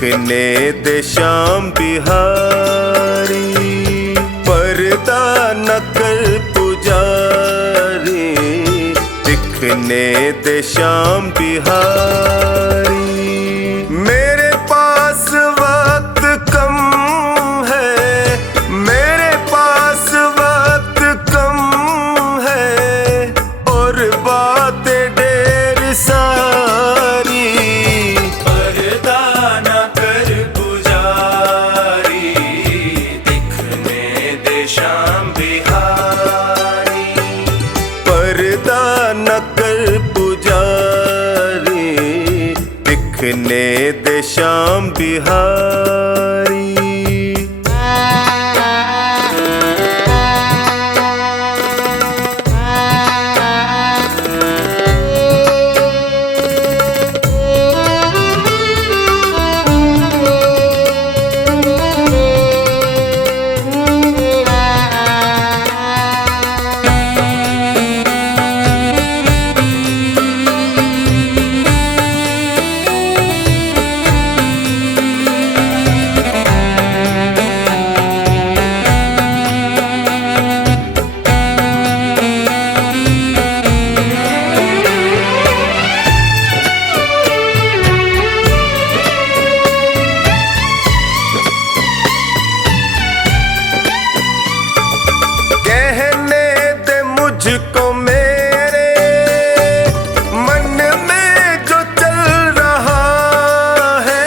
दिखने दे श्याम बिहारी, पर्दा न कर पुजारी, दिखने दे श्याम बिहारी। मेरे पास वक्त कम है, मेरे पास वक्त कम है, और बातें ढेर सारी, पर्दा न कर पुजारी, दिखने दे श्याम बिहारी, पर्दा न कर पुजारी, दिखने दे श्याम बिहारी। मुझको मेरे मन में जो चल रहा है,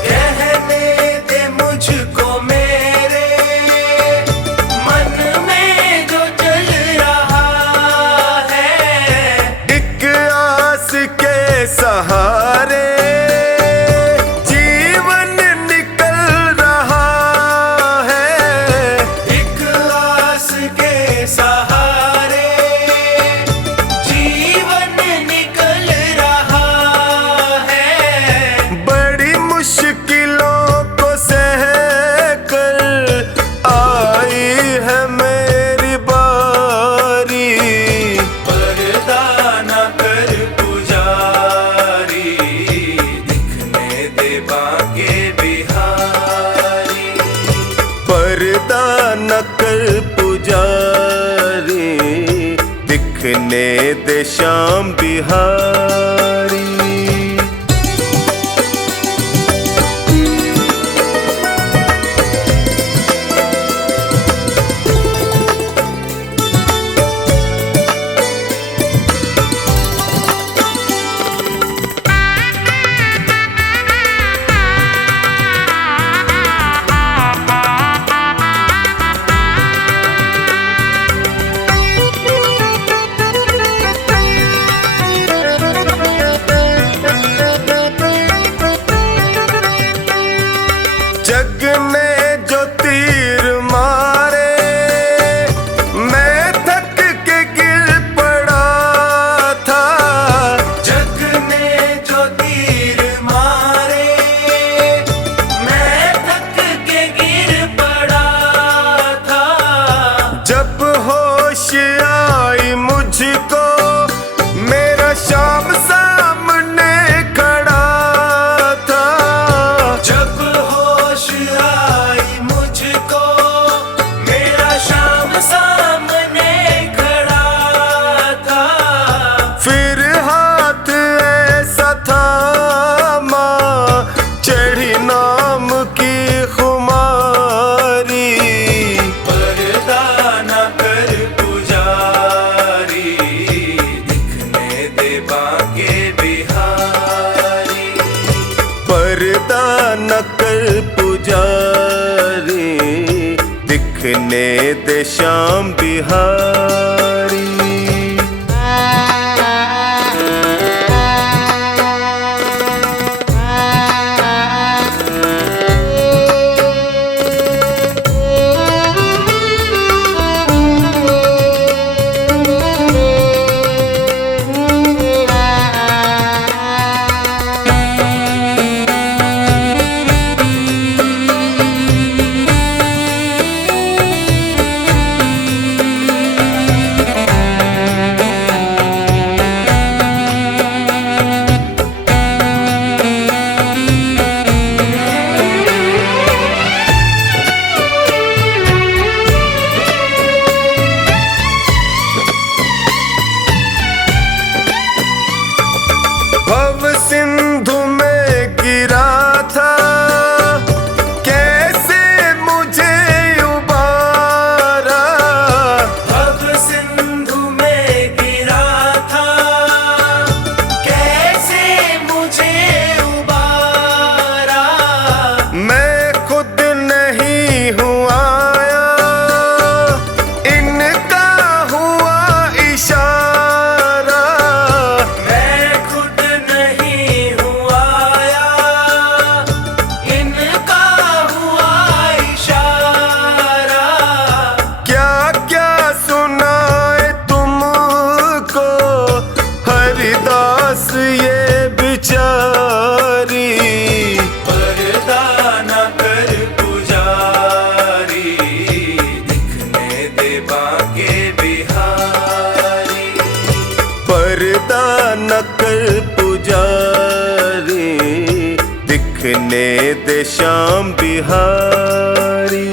कहने दे मुझको मेरे मन में जो चल रहा है। एक आस के सहारे जीवन निकल रहा है, एक आस के सहारे पर्दा न कर पुजारी, दिखने दे श्याम बिहारी। जग ने जो तीर मारे, मैं थक के गिर पड़ा था, जग ने जो तीर मारे, मैं थक के गिर पड़ा था। जब होश आई मुझको मेरा श्याम सामने खड़ा था, जब आई मुझको मेरा श्याम सामने खड़ा था। फिर हाथ ऐसा थामा, चढ़ी नाम की खुमारी, पर्दा न कर पुजारी, दिखने दे बांके बिहारी, पर्दा न कर पुजारी, दिखने दे श्याम बिहारी। दिखने दे श्याम बिहारी।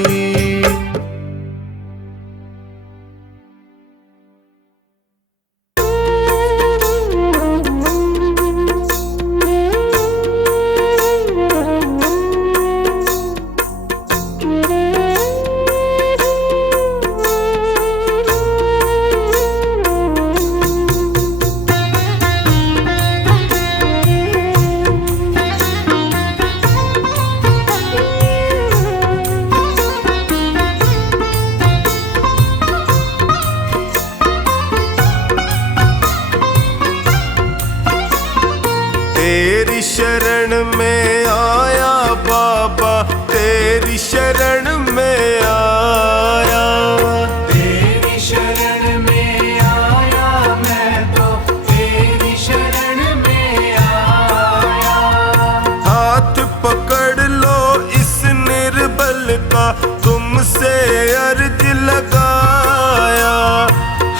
तेरी शरण में आया बाबा, तेरी शरण में आया, तेरी शरण में आया मैं तो तेरी शरण में आया। हाथ पकड़ लो इस निर्बल का, तुमसे अर्ज लगाया।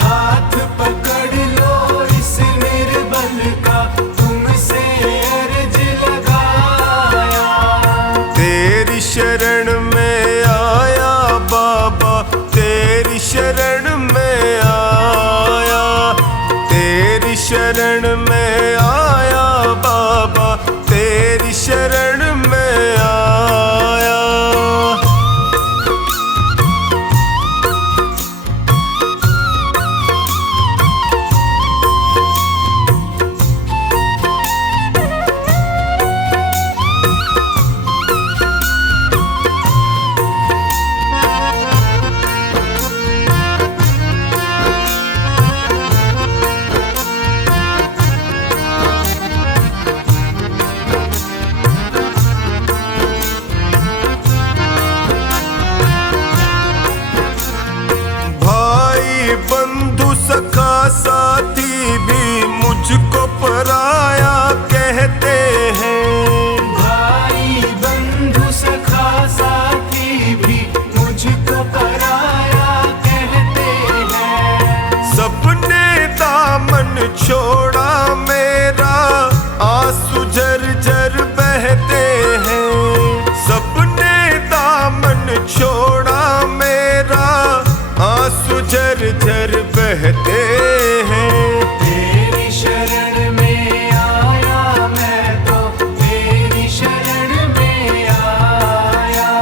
हाथ पकड़ लो इस निर्बल का, तुमसे अर्ज लगाया। तेरी शरण में आया बाबा, तेरी शरण में आया, तेरी शरण में आया बाबा, तेरी शरण में आया। बंधु सखा साथी भी मुझको पराया कहते हैं। भाई बंधु सखा साथी भी मुझको पराया कहते हैं। सबने दामन छोड़ा मेरा, आंसू झरझर बहते हैं। सबने दामन छोड़ा मेरा, आंसू झरझर बहते हैं। तेरी शरण में आया मैं तो तेरी शरण में आया।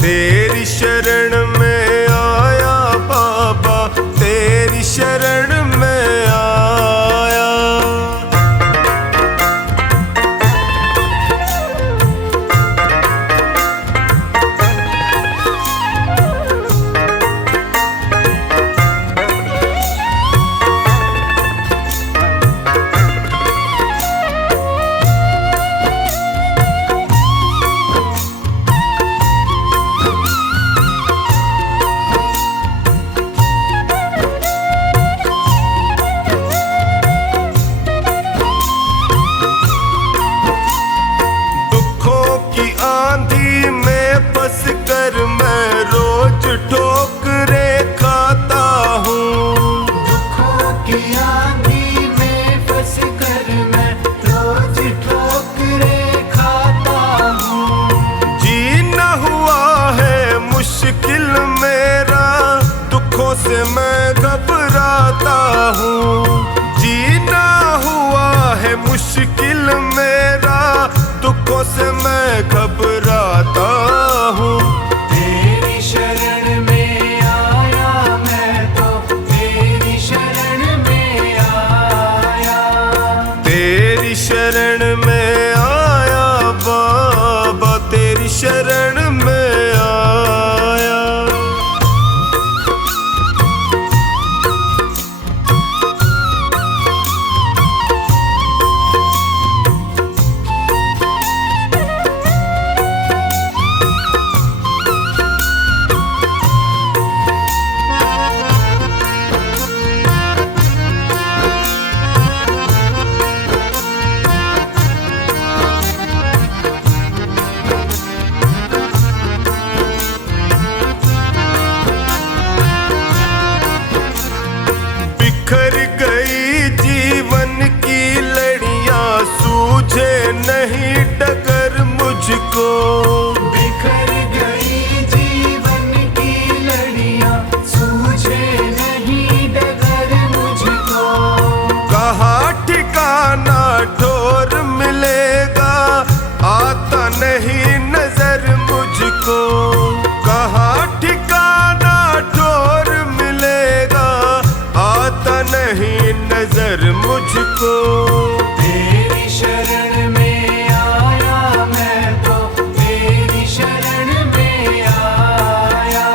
तेरी शरण में आया बाबा, तेरी शरण में आया। से मैं घबराता हूँ, जीना हुआ है मुश्किल मेरा, दुखों से मैं घबराता हूँ। तेरी शरण में आया मैं तो तेरी शरण में आया। तेरी शरण में आया बाबा, तेरी शरण में आया। मुझको। बिखर गई जीवन की लड़ियां, सूझे नहीं डगर मुझको। कहाँ ठिकाना ठोर मिलेगा, आता नहीं नजर मुझको। कहाँ ठिकाना ठोर मिलेगा, आता नहीं नजर मुझको। तेरी शरण में आया मैं तो, तेरी शरण में आया।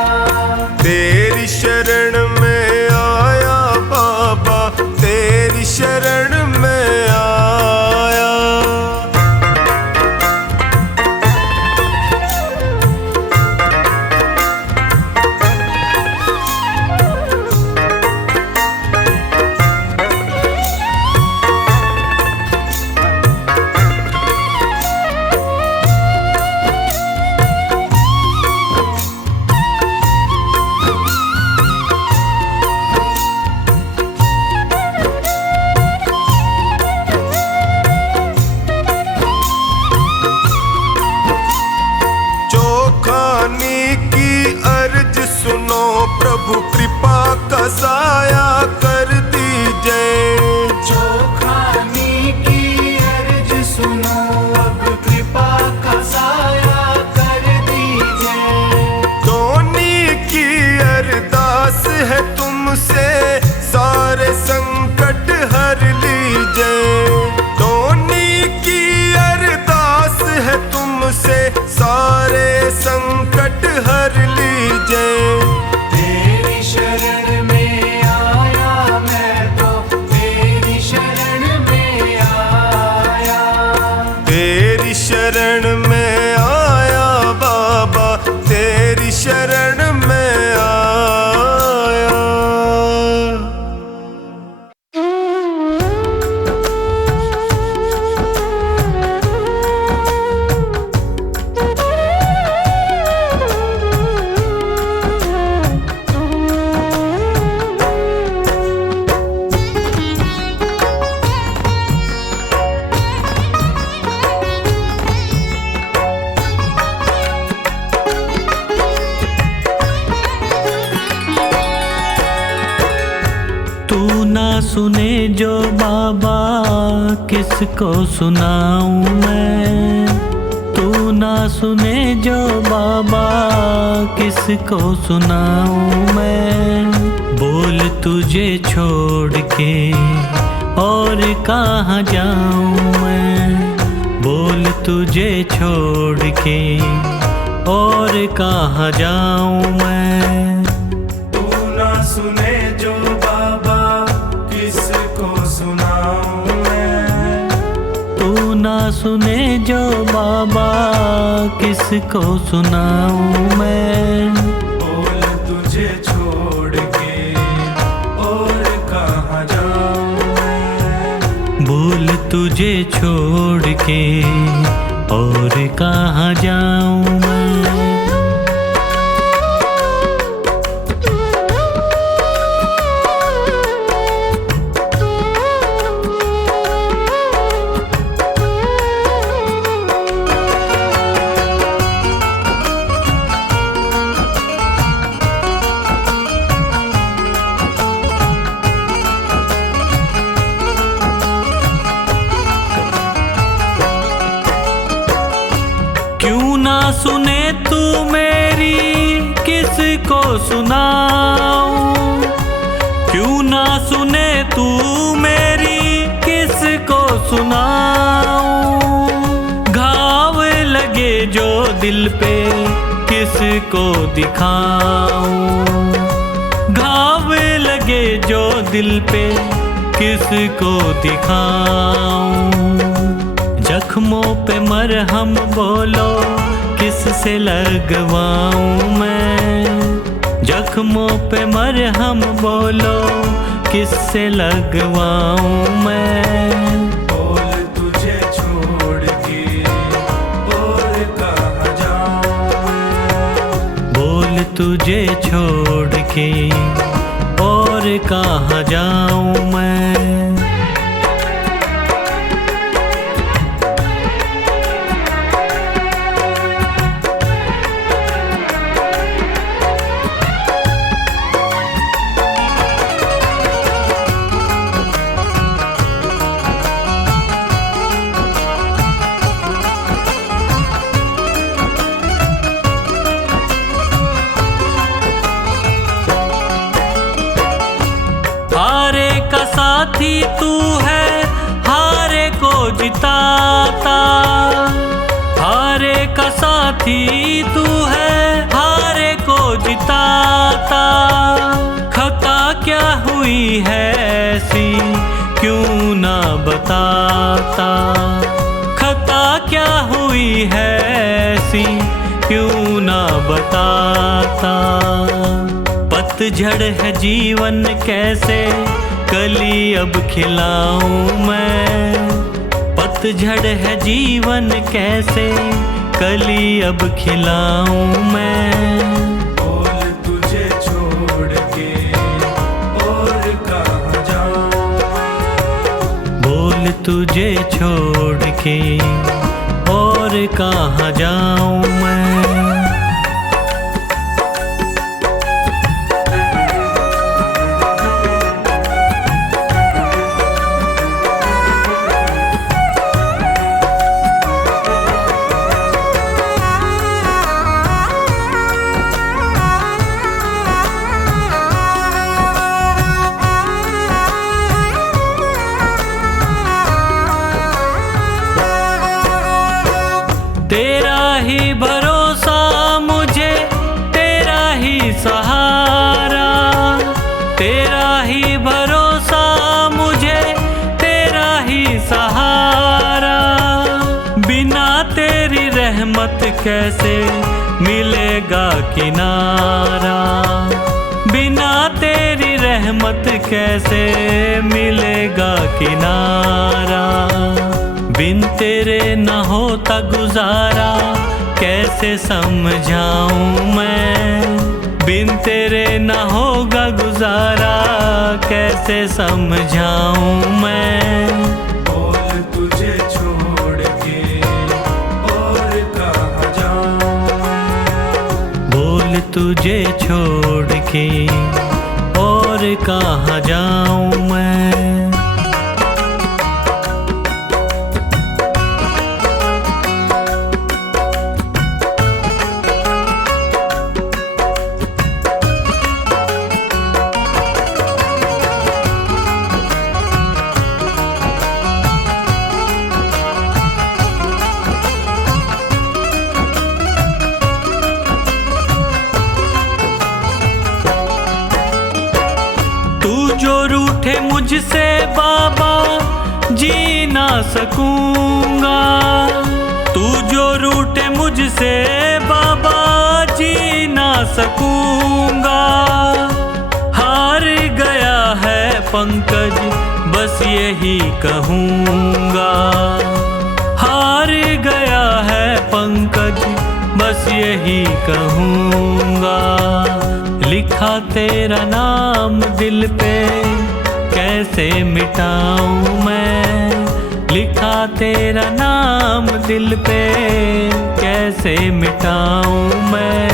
तेरी शरण में आया बाबा, तेरी शरण में आया। चौखानी की अर्ज सुनो प्रभु, कृपा का साया कर दीजिए। चौखानी की अर्ज सुनो, अब कृपा का साया कर दीजिए। धोनी की अरदास है तुमसे, सारे संकट हर लीजिए। धोनी की अरदास है तुमसे, सारे संकट हर लीजिए। तेरी शरण में आया मैं तो, तेरी शरण में आया। तेरी शरण में आया बाबा, तेरी शरण में आया। तू ना सुने जो बाबा, किसको सुनाऊं मैं। तू ना सुने जो बाबा, किसको सुनाऊं मैं। बोल तुझे छोड़ के और कहाँ जाऊं मैं। बोल तुझे छोड़ के और कहाँ जाऊं मैं। तू ना सुने जो बाबा, किसको सुनाऊं मैं। तू ना सुने जो बाबा, किसको सुनाऊं मैं। बोल तुझे छोड़ के और कहाँ जाऊं मैं। बोल तुझे छोड़ के और कहाँ जाऊं मैं। क्यों ना सुने तू मेरी, किसको सुनाऊं। क्यों ना सुने तू मेरी, किसको सुनाऊं। घाव लगे जो दिल पे, किसको दिखाऊं। घाव लगे जो दिल पे, किसको दिखाऊं। जख्मों पे मरहम बोलो, किससे लगवाऊं मैं। जख्मों पे मरहम बोलो, किससे लगवाऊं मैं। बोल तुझे छोड़ के और कहाँ जाऊं मैं। बोल तुझे छोड़ के और कहाँ जाऊं मैं। साथी तू है, हारे को जिताता। हारे का साथी तू है, हारे को जिताता। खता क्या हुई है ऐसी, क्यों ना बताता। खता क्या हुई है ऐसी, क्यों ना बताता। पतझड़ है जीवन कैसे कली अब खिलाऊं मैं। पतझड़ है जीवन कैसे कली अब खिलाऊं मैं। बोल तुझे छोड़ के और कहाँ जाऊं। बोल तुझे छोड़ के और कहाँ जाऊं मैं। तेरा ही भरोसा मुझे, तेरा ही सहारा। तेरा ही भरोसा मुझे, तेरा ही सहारा। बिना तेरी रहमत कैसे मिलेगा किनारा। बिना तेरी रहमत कैसे मिलेगा किनारा। बिन तेरे न होता गुजारा, कैसे समझाऊं मैं। बिन तेरे न होगा गुजारा, कैसे समझाऊं मैं। बोल तुझे छोड़ के और कहाँ जाऊं। बोल तुझे छोड़ के और कहाँ जाऊं मैं। जो रूठे मुझसे बाबा जी ना सकूंगा। तू जो रूठे मुझसे बाबा जी ना सकूंगा। हार गया है पंकज बस यही कहूंगा। हार गया है पंकज बस यही कहूंगा। लिखा तेरा नाम दिल पे कैसे मिटाऊं मैं। लिखा तेरा नाम दिल पे कैसे मिटाऊं मैं।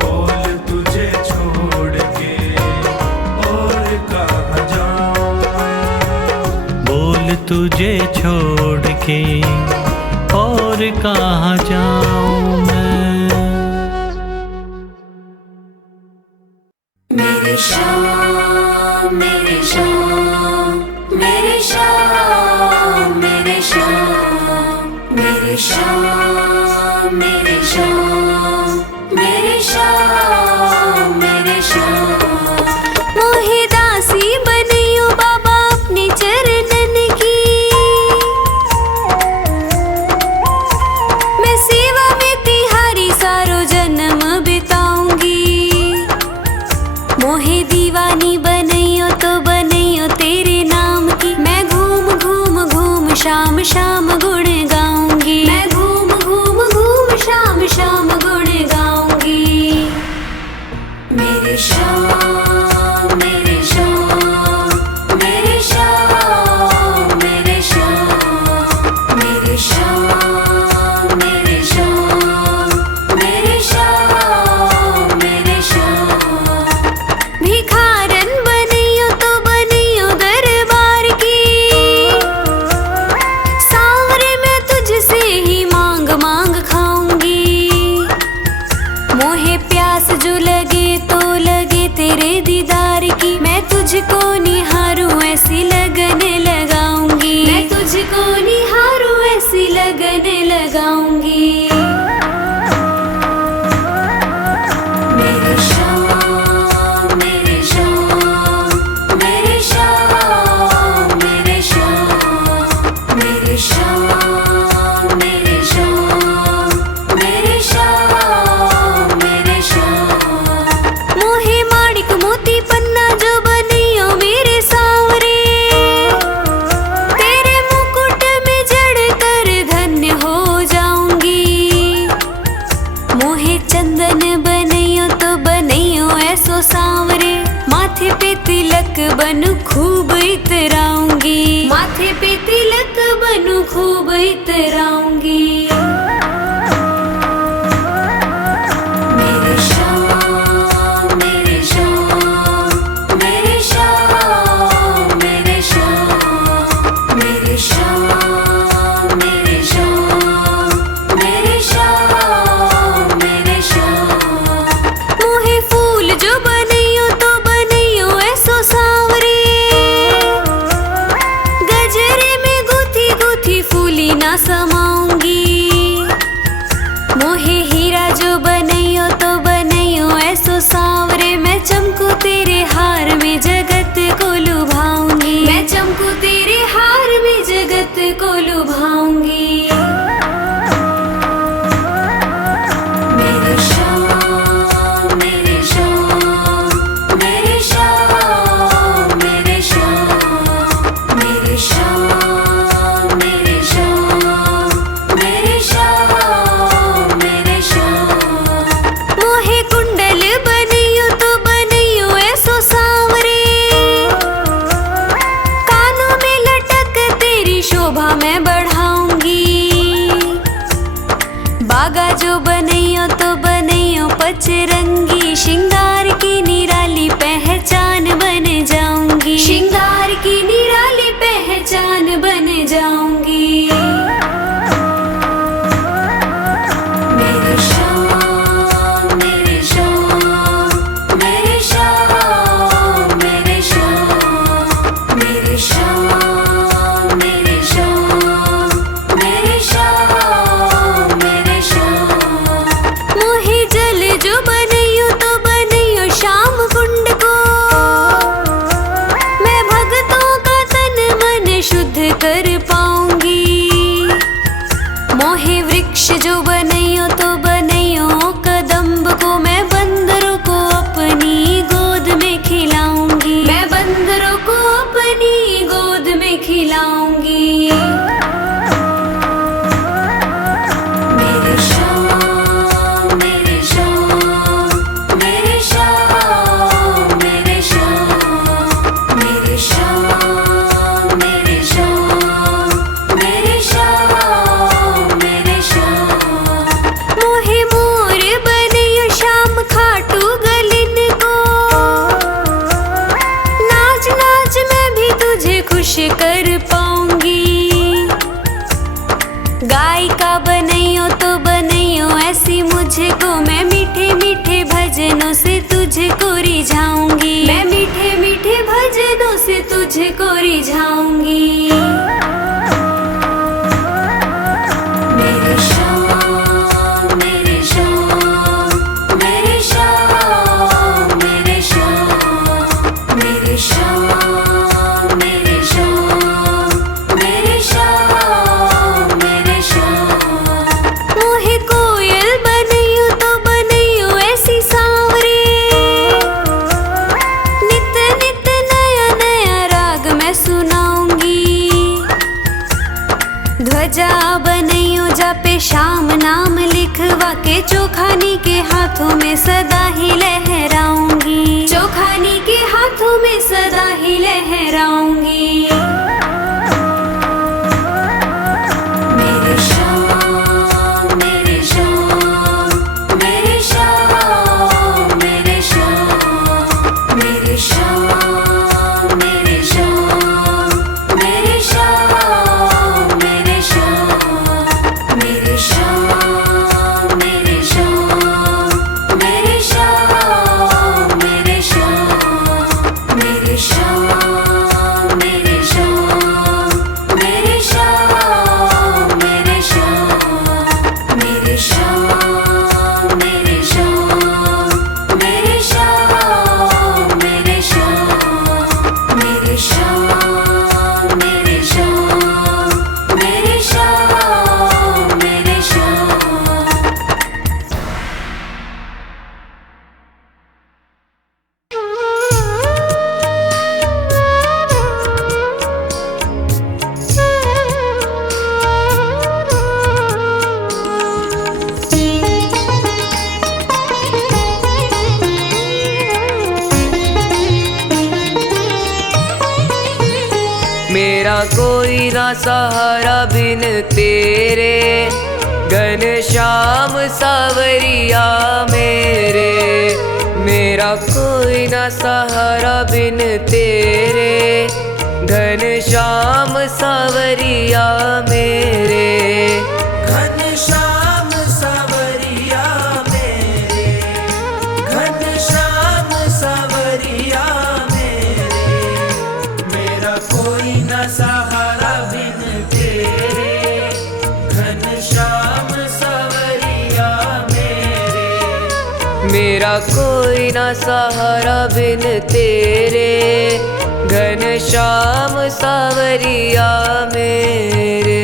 बोल तुझे छोड़ के और कहाँ जाऊं। बोल तुझे छोड़ के और कहाँ जाऊं मैं। मेरे शाम मेरे शाम मेरे शाम मेरे शाम मेरे शाम मेरे शाम मेरे शाम मेरे शाम। मोहे दासी बनियो बाबा अपने चरणन की। मैं सेवा में तिहारी सारो जन्म बिताऊंगी। मोहे दीवानी बनैयो तो बनैयो तेरे नाम की। मैं घूम घूम घूम शाम शाम गुण गाऊंगी। मैं घूम घूम घूम शाम शाम गुण गाऊंगी। मेरे शाम मेरे शाम मेरे शाम मेरे शाम मेरे शाम मेरे शाम मेरे शाम मेरे शाम। भिखारन बनियो तो बनियो दरबार की। सांवरे मैं तुझसे ही मांग मांग खाऊंगी। मोहे प्यास जो लगे तो लगे तेरे दीदार की। मैं तुझको निहारूं ऐसी लगे लगन लगाऊंगी। मेरे श्याम मेरे श्याम मेरे श्याम मेरे श्याम मेरे श्याम मेरे श्याम मेरे श्याम मेरे श्याम। मोहे माणिक मोती पन्ना जो बनियो मेरे सांवरे, तेरे मुकुट में जड़ कर धन्य हो जाऊंगी। मोहे चंदन बनइयो तो बनइयो ऐसो सांवरे, माथे पे तिलक बनू खूब इतराऊंगी। माथे पे तिलक बनू खूब इतराऊंगी। मेरे श्याम मेरे श्याम मेरे श्याम मेरे श्याम मेरे श्याम मेरे श्याम मेरे श्याम मेरे श्याम। मोहे फूल जो बनइयो तो बनइयो ऐसो सांवरे, गजरे में गुथी गुथी फूली ना समाऊंगी। मोहे हीरा जो बनइयो तो बनइयो ऐसो सांवरे, मैं चमकू तेरे हार में जगत को लुभाऊंगी। मैं चमकू तेरे हार में जगत को लुभाऊंगी। मेरे श्याम मेरे श्याम मेरे श्याम मेरे श्याम मेरे श्याम मेरे श्याम मेरे श्याम मेरे श्याम। मोहे कुंडल बनइयो तो बनइयो ऐसो सांवरे, कानों में लटक तेरी शोभा मैं बढ़ाऊंगी। बागा जो बनइयो तो बनइयो पचरंगी, श्रृंगार की निराली पहचान बन जाऊंगी। श्रृंगार की निराली पहचान बन जाऊंगी। मेरे श्याम मेरे श्याम मेरे श्याम मेरे श्याम मेरे श्याम मेरे श्याम मेरे श्याम मेरे श्याम। मोहे जल जो बनइयो तो बनइयो श्याम कुंड को, मैं भक्तों का तन मन शुद्ध कर पाऊंगी। मोहे वृक्ष जो बनइयो तो बनइयो कदम्ब को, मैं बंदरों को अपनी गोद में खिलाऊंगी। मैं बंदरों को अपनी गोद में खिलाऊंगी। मेरे श्याम मेरे श्याम मेरे श्याम मेरे श्याम मेरे श्याम मेरे श्याम मेरे श्याम मेरे श्याम। मोहे मोर बनइयो श्याम खाटू गलिन को, नाच नाच मैं भी तुझे खुश कर पाऊंगी। गायिका बनइयो तो बनइयो ऐसी मुझको, मैं मीठे मीठे भजनों से तुझको रिझाऊंगी। मैं मीठे मीठे भजनों से तुझको रिझाऊंगी। मेरे श्याम मेरे श्याम मेरे श्याम मेरे श्याम मेरे श्याम मेरे श्याम मेरे श्याम मेरे श्याम। मोहे कोयल बनइयो तो बनइयो ऐसी सांवरे, नित नित नया नया राग मैं सुनाऊंगी। ध्वजा बनइयो जा पे श्याम नाम लिखवा के, चोखानी के हाथों में सदा ही लहराऊंगी। चोखानी के हाथों में सदा ही लहराऊंगी। मेरे श्याम मेरे श्याम मेरे श्याम मेरे श्याम मेरे श्याम मेरे श्याम मेरे श्याम मेरे श्याम मेरे श्याम मेरे श्याम मेरे श्याम मेरे श्याम मेरे श्याम मेरे श्याम कोई ना सहारा बिन तेरे, घनश्याम सावरिया मेरे। मेरा कोई ना सहारा बिन तेरे, घनश्याम सावरिया मेरे। घनश्याम सावरिया मेरे, घनश्याम सावरिया मेरे। मेरा कोई न सहारा बिन तेरे, घनश्याम सावरिया मेरे। मेरा कोई ना सहारा बिन तेरे, घनश्याम सावरिया मेरे।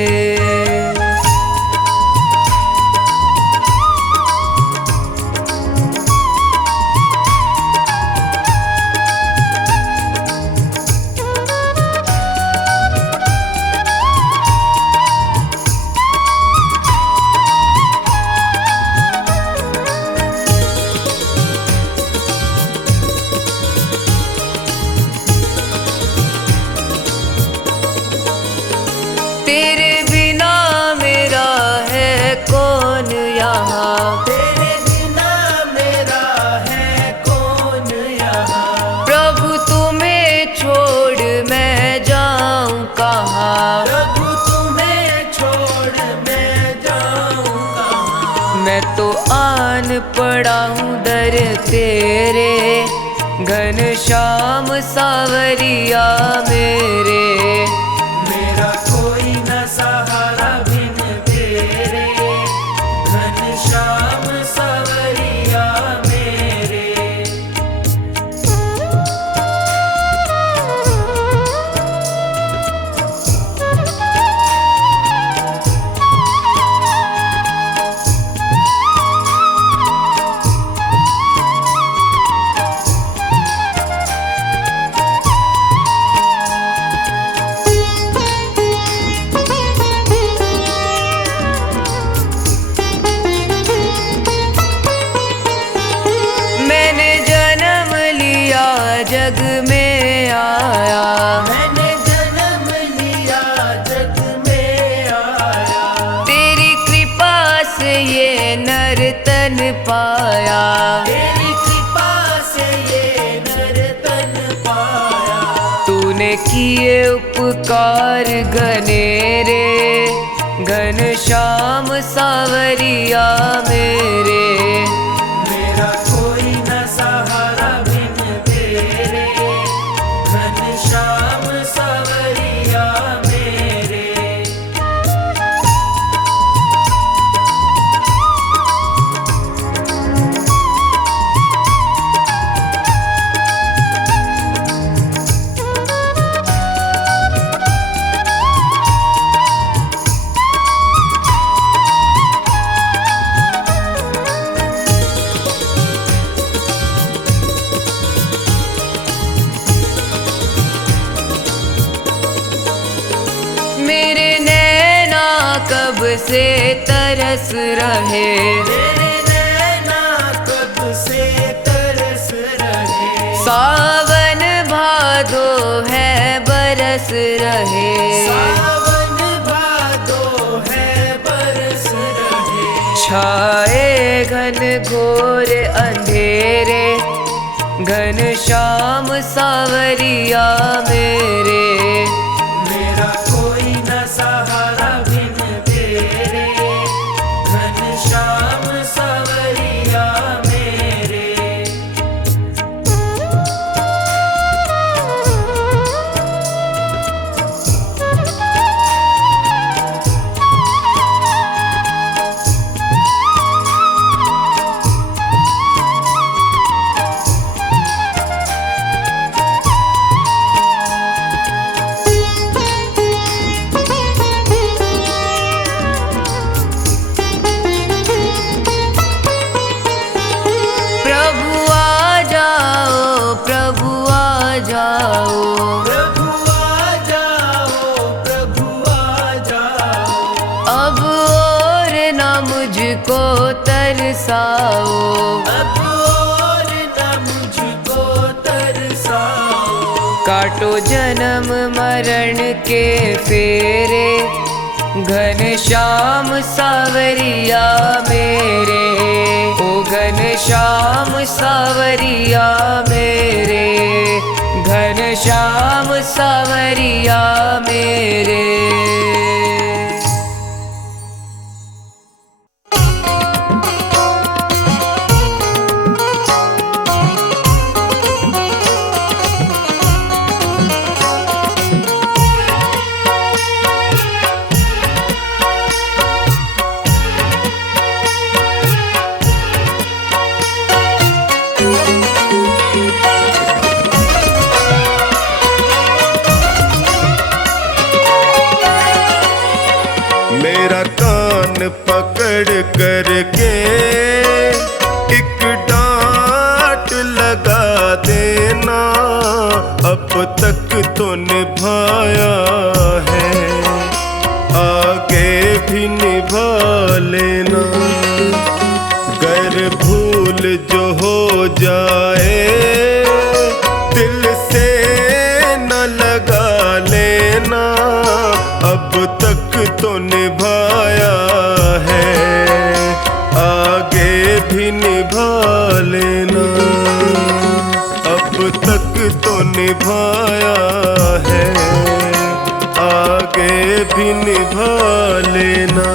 तेरे बिना मेरा है कौन यहाँ, तेरे बिना मेरा है कौन यहाँ। प्रभु तुम्हें छोड़ मैं जाऊँ कहाँ। प्रभु तुम्हें छोड़ मैं जाऊँ कहाँ। मैं तो आन पड़ा हूँ दर तेरे, घनश्याम सावरिया मेरे। मेरा कोई न सहारा बिन तेरे, घनश्याम सावरिया मेरे। मैंने जन्म लिया जग में आया, मैंने जन्म लिया जग में आया। तेरी कृपा से ये नर तन पाया। तेरी कृपा से ये नर तन पाया। तूने किए उपकार घनेरे, घनश्याम सावरिया मेरे। मेरा कोई न सहारा बिन तेरे, घनश्याम सावरिया मेरे। मेरे नैना कब से तरस रहे, तेरे नैना कब से तरस रहे। सावन भादो है बरस रहे। सावन भादो है बरस रहे। छाए घन घोर अंधेरे, घनश्याम सावरिया मेरे। मेरा कोई न सहारा बिन तेरे, घनश्याम सावरिया मेरे। मुझको तरसाओ, अब और न मुझको तरसाओ। काट काटो जन्म मरण के फेरे, घनश्याम सावरिया मेरे, ओ घनश्याम सावरिया मेरे, घनश्याम सावरिया मेरे। मेरा कान पकड़ करके एक डांट लगा देना, अब तक तो निभाया है, आगे भी निभा लेना। गर भूल जो हो जाए दिल से न लगा लेना, अब तक तो निभाया है, आगे भी निभा लेना। अब तक तो निभाया है, आगे भी निभा लेना।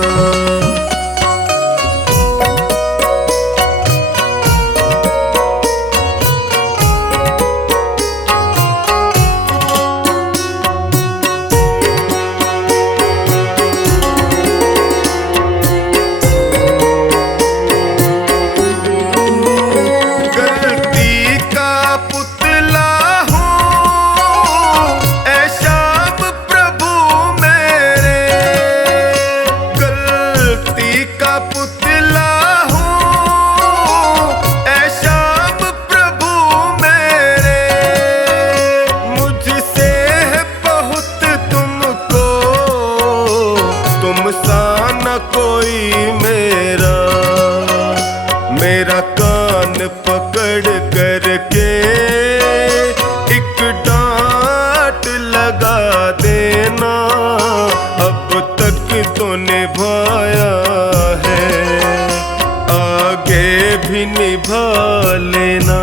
मेरा कान पकड़ करके एक डांट लगा देना, अब तक तो निभाया है, आगे भी निभा लेना।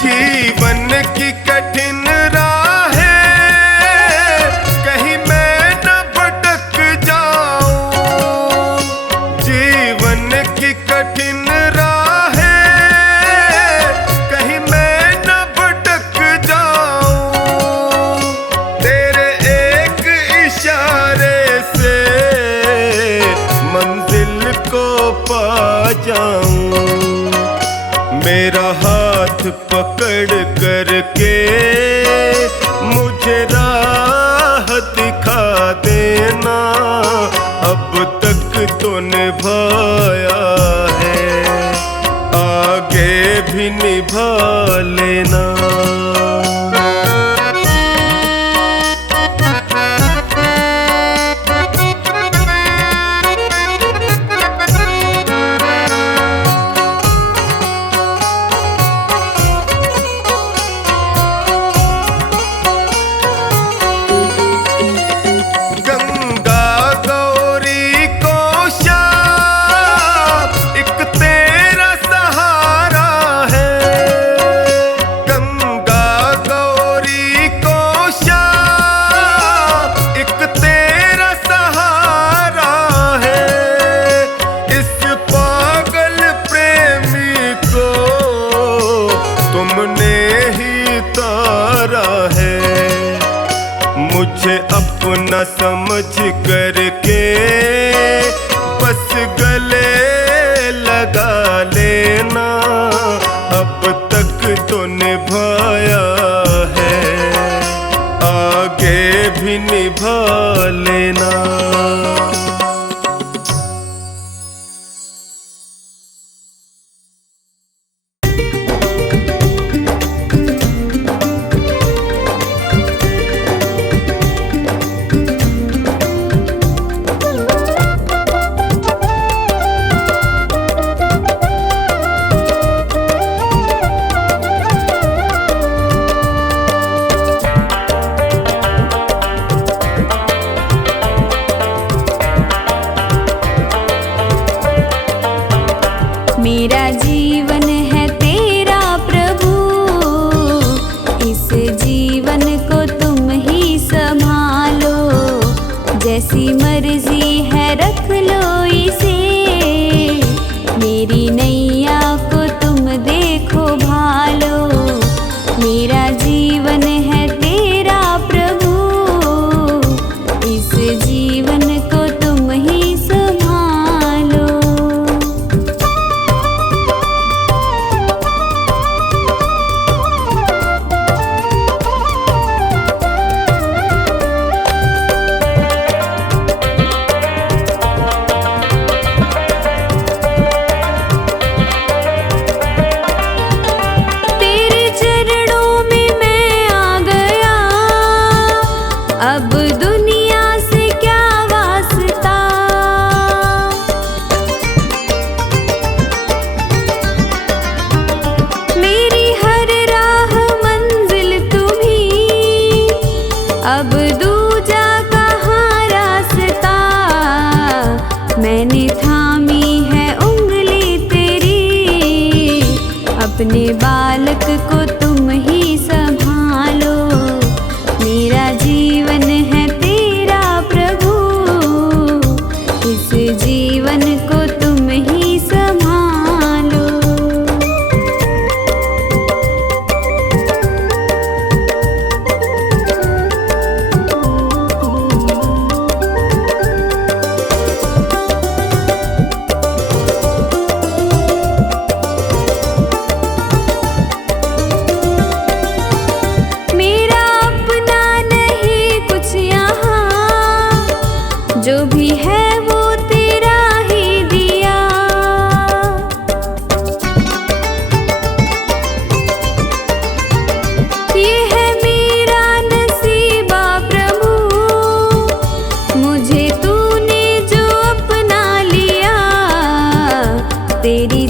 जीवन की कठिन राहें कहीं मैं न भटक जाऊं, जीवन की कठिन राहें कहीं मैं न भटक जाऊं, तेरे एक इशारे से मंजिल को पा जाऊं। मेरा हाथ पकड़ करके मुझे राह दिखा देना, अब तक तो निभाया है, आगे भी निभा लेना। मुझे अपना समझ करके बस गले लगा लेना, अब तक तो निभाया है, आगे मेरा जीवन है तेरा प्रभु, इस जीवन को तुम ही संभालो। जैसी मर्जी है रख लो इसे, मेरी नैया को तुम देखो भालो। मेरा जीवन है तेरा प्रभु, इस जीवन को तुम ही संभालो। तेरे चरणों में मैं आ गया, अब दुनिया से क्या वास्ता। मेरी हर राह मंजिल तुम्ही, अब दूजा कहाँ रास्ता। मैंने थामी है उंगली तेरी, अपने बालक को तुम ही संभालो। मेरा जीवन है तेरा प्रभु, इस जीवन को तुम ही संभालो। मेरा अपना नहीं कुछ यहाँ, जो भी है वो तेरा ही दिया। ये है मेरा नसीबा प्रभु, मुझे तूने जो अपना लिया। तेरी